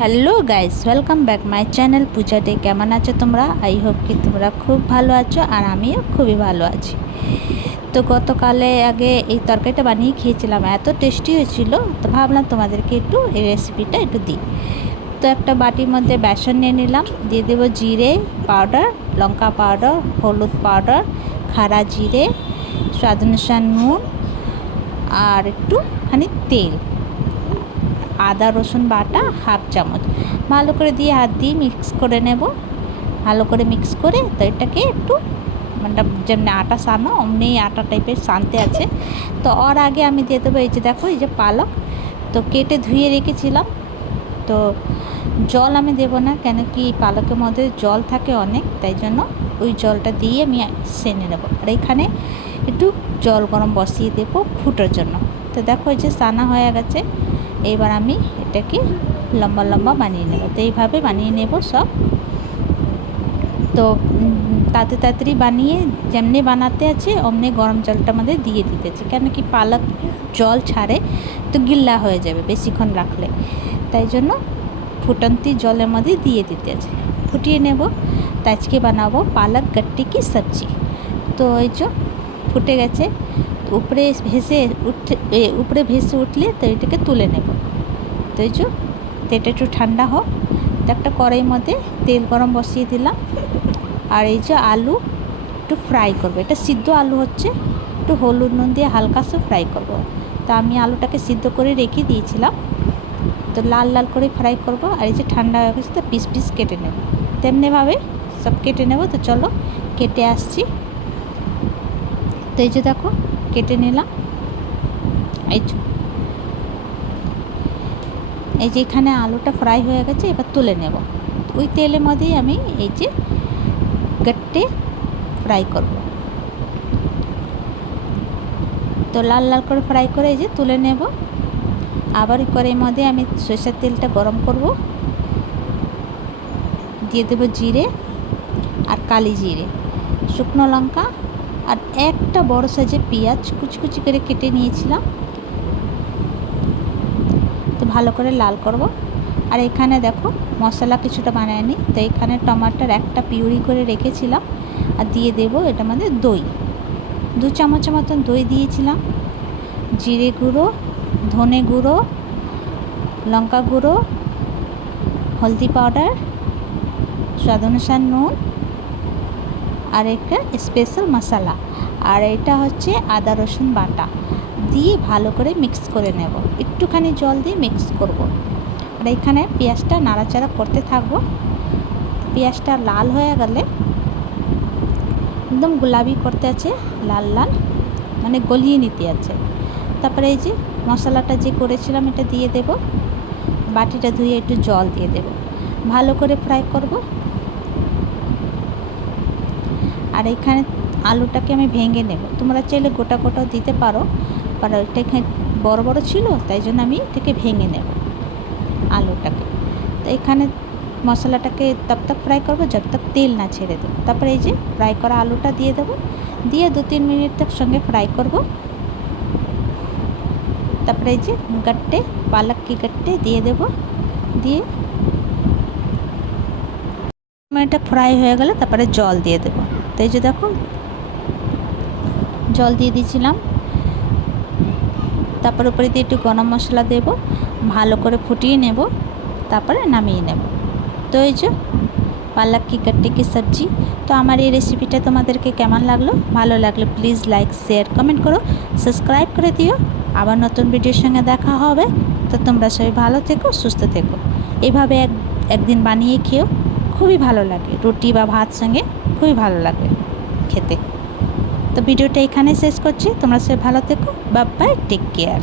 Hello guys, welcome back my channel Puja day. কেমন আছো তোমরা? আই হোপ কি তোমরা খুব ভালো আছো, আর আমিও খুবই ভালো আছি। তো গতকালে আগে এই তরকারিটা বানিয়ে খেয়েছিলাম, এত টেস্টি হয়েছিল, তো ভাবলাম তোমাদেরকে একটু এই রেসিপিটা একটু দিই। তো একটা বাটির মধ্যে বেসন নিয়ে নিলাম, দিয়ে দেবো জিরে পাউডার, লঙ্কা পাউডার, হলুদ পাউডার, খাড়া জিরে, স্বাদ অনুসার নুন, আর একটুখানি তেল, আদা রসুন বাটা হাফ চামচ, ভালো করে দিয়ে হাত দিয়ে মিক্স করে নেব। ভালো করে মিক্স করে তো এটাকে একটু মানে যেমনি আটা সানো অমনি আটা টাইপের সানতে আছে। তো ওর আগে আমি দিয়ে দেবো এই যে দেখো, এই যে পালক তো কেটে ধুয়ে রেখেছিলাম। তো জল আমি দেবো না, কেন কি পালকের মধ্যে জল থাকে অনেক, তাই জন্য ওই জলটা দিয়ে আমি সেনে নেব। আর এখানে একটু জল গরম বসিয়ে দেবো ফুটোর জন্য। তো দেখো এই যে সানা হয়ে গেছে, এবার আমি এটাকে লম্বা লম্বা বানিয়ে নেব। তো এইভাবে বানিয়ে নেব সব। তো তাড়াতাড়ি বানিয়ে যেমনি বানাতে আছে অমনি গরম জলটা মধ্যে দিয়ে দিতেছে, কেন কি পালক জল ছাড়ে তো গিল্লা হয়ে যাবে বেশিক্ষণ রাখলে, তাই জন্য ফুটন্তি জলের মধ্যে দিয়ে দিতে আছে। ফুটিয়ে নেব। তো আজকে বানাবো পালক গট্টি কি সবজি। তো এই যে ফুটে গেছে, উপরে ভেসে উঠলে তো এটাকে তুলে নেব। তো এই যে এটা একটু ঠান্ডা হোক। তো একটা কড়াইয়ের মধ্যে তেল গরম বসিয়ে দিলাম, আর এই যে আলু একটু ফ্রাই করবো, এটা সিদ্ধ আলু হচ্ছে, একটু হলুদ নুন দিয়ে হালকা সে ফ্রাই করব। তো আমি আলুটাকে সিদ্ধ করে রেখে দিয়েছিলাম, তো লাল লাল করে ফ্রাই করব। আর এই যে ঠান্ডা হয়ে গেছে, তো পিস পিস কেটে নেব, তেমনিভাবে সব কেটে নেব। তো চলো কেটে আসছি। তো এই যে দেখো কেটে নিলাম। এই যে এখানে আলুটা ফ্রাই হয়ে গেছে, এবার তুলে নেব। ওই তেলের মধ্যেই আমি এই যে গট্টে ফ্রাই করব। তো লাল লাল করে ফ্রাই করে এই যে তুলে নেব। আবার কড়াইয়ের মধ্যে আমি সরষের তেলটা গরম করব, দিয়ে দেবো জিরে আর কালি জিরে, শুকনো লঙ্কা, আর একটা বড় সাইজের পেঁয়াজ কুচি করে কেটে নিয়েছিলাম। তো ভালো করে লাল করব। আর এখানে দেখো মশলা কিছুটা বানায় নিই। তো এখানে টমাটোর একটা পিউরি করে রেখেছিলাম, আর দিয়ে দেবো এটা মধ্যে দই, 2 চামচের মতন দই দিয়েছিলাম। জিরে গুঁড়ো, ধনে গুঁড়ো, লঙ্কা গুঁড়ো, হলদি পাউডার, স্বাদ অনুসার নুন, আর একটা স্পেশাল মশলা, আর এটা হচ্ছে আদা রসুন বাটা দিয়ে ভালো করে মিক্স করে নেব। একটুখানি জল দিয়ে মিক্স করব। আর এখানে পেঁয়াজটা নাড়াচাড়া করতে থাকবো। পেঁয়াজটা লাল হয়ে গেলে একদম গোলাপি করতে আছে, লাল লাল মানে গলিয়ে নিতে আছে। তারপরে এই যে মশলাটা যে করেছিলাম এটা দিয়ে দেব, বাটিটা ধুয়ে একটু জল দিয়ে দেব, ভালো করে ফ্রাই করব। আর এখানে আলুটাকে আমি ভেঙে নেব, তোমরা চাইলে গোটা গোটাও দিতে পারো, আর এটা এখানে বড় বড় ছিল তাই জন্য আমি এটাকে ভেঙে নেব আলুটাকে। তো এখানে মশলাটাকে তব তক ফ্রাই করবো যব তক তেল না ছেড়ে দেবো। তারপরে এই যে ফ্রাই করা আলুটা দিয়ে দেবো, দিয়ে 2-3 মিনিট তক সঙ্গে ফ্রাই করব। তারপরে এই যে গট্টে পালক কি গট্টে দিয়ে দেব, দিয়ে এটা ফ্রাই হয়ে গেলে তারপরে জল দিয়ে দেব। তো এই যে দেখো জল দিয়ে দিয়েছিলাম। তারপর উপরে দিয়ে একটু গরম মশলা দেব, ভালো করে ফুটিয়ে নেব, তারপরে নামিয়ে নেব। তো এই যে পালক কি গট্টে কি সবজি। তো আমার এই রেসিপিটা তোমাদেরকে কেমন লাগলো? ভালো লাগলে প্লিজ লাইক শেয়ার কমেন্ট করো, সাবস্ক্রাইব করে দিও। আবার নতুন ভিডিওর সঙ্গে দেখা হবে। তো তোমরা সবাই ভালো থেকো, সুস্থ থেকো। এইভাবে একদিন বানিয়ে খেও, খুবই ভালো লাগে, রুটি বা ভাত সঙ্গে খুবই ভালো লাগে খেতে। তো ভিডিওটা এখানে শেষ করছি, তোমরা সবাই ভালো থেকো, বাই বাই, টেক কেয়ার।